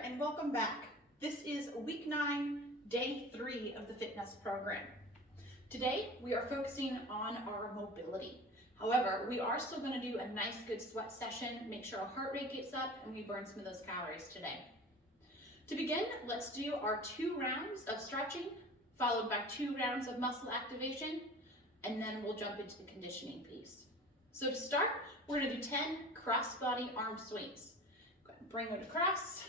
there, and welcome back. This is week 9, day 3 of the FITNEST program. Today, we are focusing on our mobility. However, we are still going to do a nice good sweat session, make sure our heart rate gets up, and we burn some of those calories today. To begin, let's do our 2 rounds of stretching, followed by 2 rounds of muscle activation, and then we'll jump into the conditioning piece. So to start, we're going to do 10 cross-body arm swings. Go ahead and bring it across.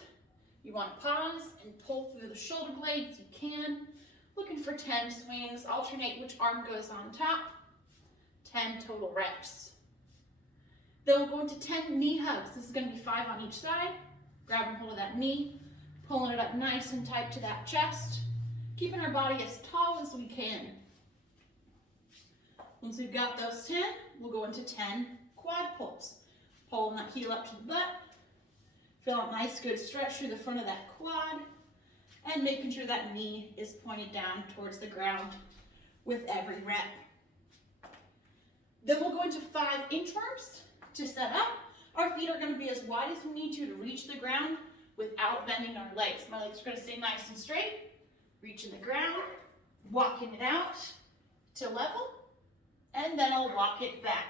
You want to pause and pull through the shoulder blades. You can. Looking for 10 swings. Alternate which arm goes on top. 10 total reps. Then we'll go into 10 knee hugs. This is going to be 5 on each side. Grabbing hold of that knee, pulling it up nice and tight to that chest, keeping our body as tall as we can. Once we've got those 10, we'll go into 10 quad pulls. Pulling that heel up to the butt. Feel a nice good stretch through the front of that quad, and making sure that knee is pointed down towards the ground with every rep. Then we'll go into 5 inchworms to set up. Our feet are going to be as wide as we need to reach the ground without bending our legs. My legs are going to stay nice and straight, reaching the ground, walking it out to level, and then I'll walk it back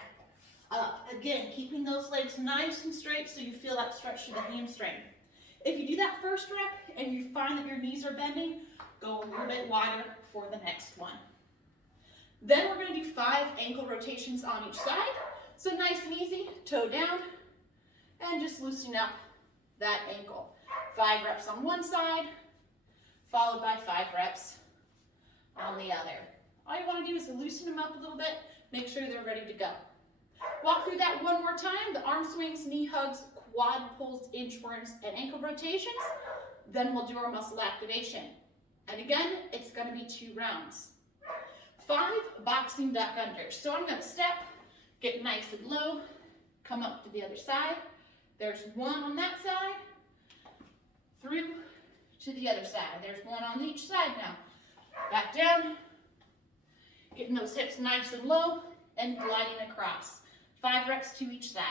up. Again, keeping those legs nice and straight so you feel that stretch through the hamstring. If you do that first rep and you find that your knees are bending, go a little bit wider for the next one. Then we're going to do 5 ankle rotations on each side. So nice and easy, toe down, and just loosening up that ankle. 5 reps on one side, followed by 5 reps on the other. All you want to do is loosen them up a little bit, make sure they're ready to go. Walk through that one more time, the arm swings, knee hugs, quad pulls, inchworms, and ankle rotations. Then we'll do our muscle activation. And again, it's going to be 2 rounds. 5 boxing duck unders. So I'm going to step, get nice and low, come up to the other side. There's 1 on that side, through to the other side. There's 1 on each side now. Back down, getting those hips nice and low, and gliding across. 5 reps to each side.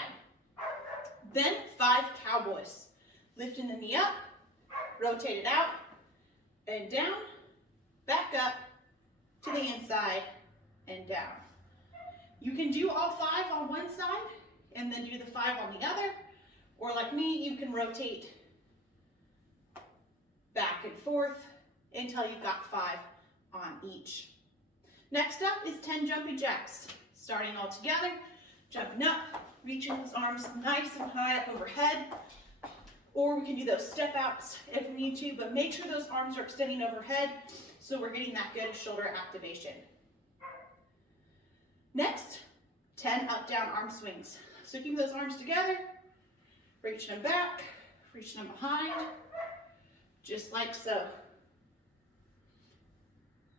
Then 5 cowboys. Lifting the knee up, rotate it out, and down, back up to the inside, and down. You can do all 5 on one side, and then do the 5 on the other, or like me, you can rotate back and forth until you've got 5 on each. Next up is 10 jumping jacks. Starting all together, jumping up, reaching those arms nice and high up overhead, or we can do those step outs if we need to, but make sure those arms are extending overhead so we're getting that good shoulder activation. Next, 10 up-down arm swings. So keep those arms together, reaching them back, reaching them behind, just like so.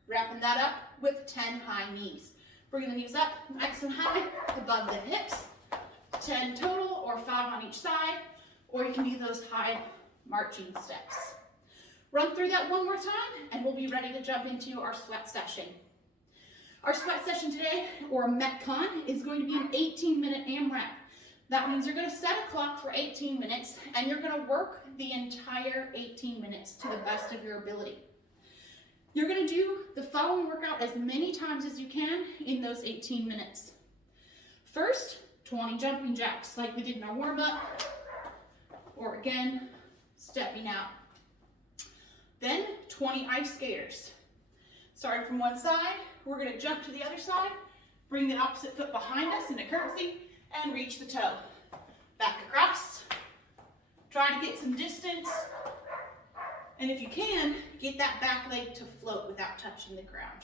Wrapping that up with 10 high knees. Bringing the knees up nice and high above the hips. 10 total, or 5 on each side, or you can do those high marching steps. Run through that one more time, and we'll be ready to jump into our sweat session. Our sweat session today, or Metcon, is going to be an 18-minute AMRAP. That means you're going to set a clock for 18 minutes, and you're going to work the entire 18 minutes to the best of your ability. You're going to do the following workout as many times as you can in those 18 minutes. First, 20 jumping jacks like we did in our warm-up, or again, stepping out. Then 20 ice skaters. Starting from one side, we're going to jump to the other side, bring the opposite foot behind us in a curtsy, and reach the toe. Back across. Try to get some distance. And if you can, get that back leg to float without touching the ground.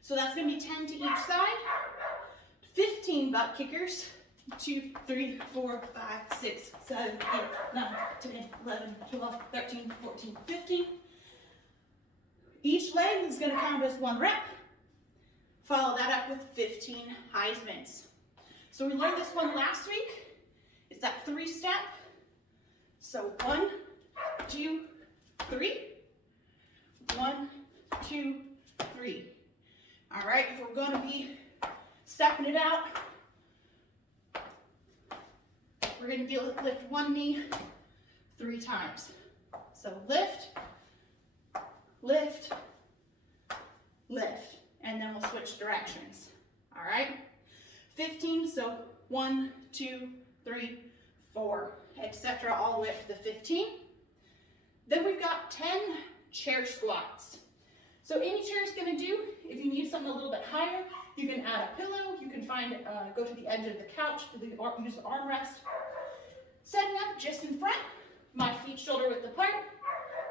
So that's going to be 10 to each side. 15 butt kickers. 2, 3, 4, 5, 6, 7, 8, 9, 10, 11, 12, 13, 14, 15. Each leg is going to count as 1 rep. Follow that up with 15 Heismans. So we learned this one last week. It's that 3-step. So 1, 2, 3. 1, 2, 3. All right, if we're going to be stepping it out, we're going to lift one knee 3 times. So lift, lift, lift, and then we'll switch directions. All right? 15, so 1, 2, 3, 4, etc. all the way up to the 15. Then we've got 10 chair squats. So any chair is going to do. If you need something a little bit higher, you can add a pillow. You can go to the edge of the couch, use the armrest. Setting up just in front, my feet shoulder width apart,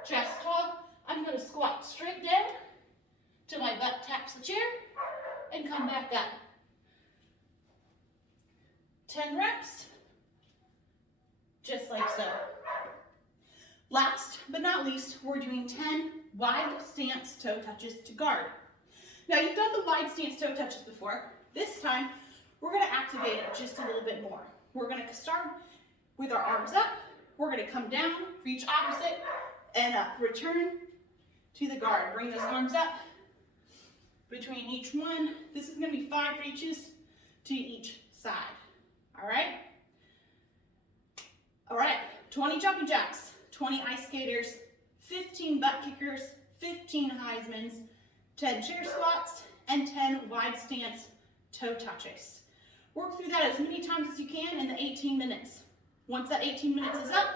chest tall. I'm going to squat straight down till my butt taps the chair and come back up. 10 reps, just like so. Last but not least, we're doing 10 wide stance toe touches to guard. Now you've done the wide stance toe touches before. This time, we're gonna activate it just a little bit more. We're gonna start with our arms up. We're gonna come down, reach opposite, and up. Return to the guard. Bring those arms up between each one. This is gonna be 5 reaches to each side. All right? All right, 20 jumping jacks, 20 ice skaters, 15 butt kickers, 15 Heismans, 10 chair squats, and 10 wide stance toe touches. Work through that as many times as you can in the 18 minutes. Once that 18 minutes is up,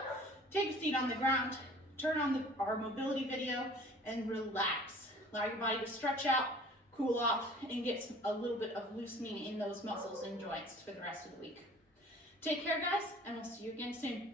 take a seat on the ground, turn on our mobility video, and relax. Allow your body to stretch out, cool off, and get a little bit of loosening in those muscles and joints for the rest of the week. Take care, guys, and we'll see you again soon.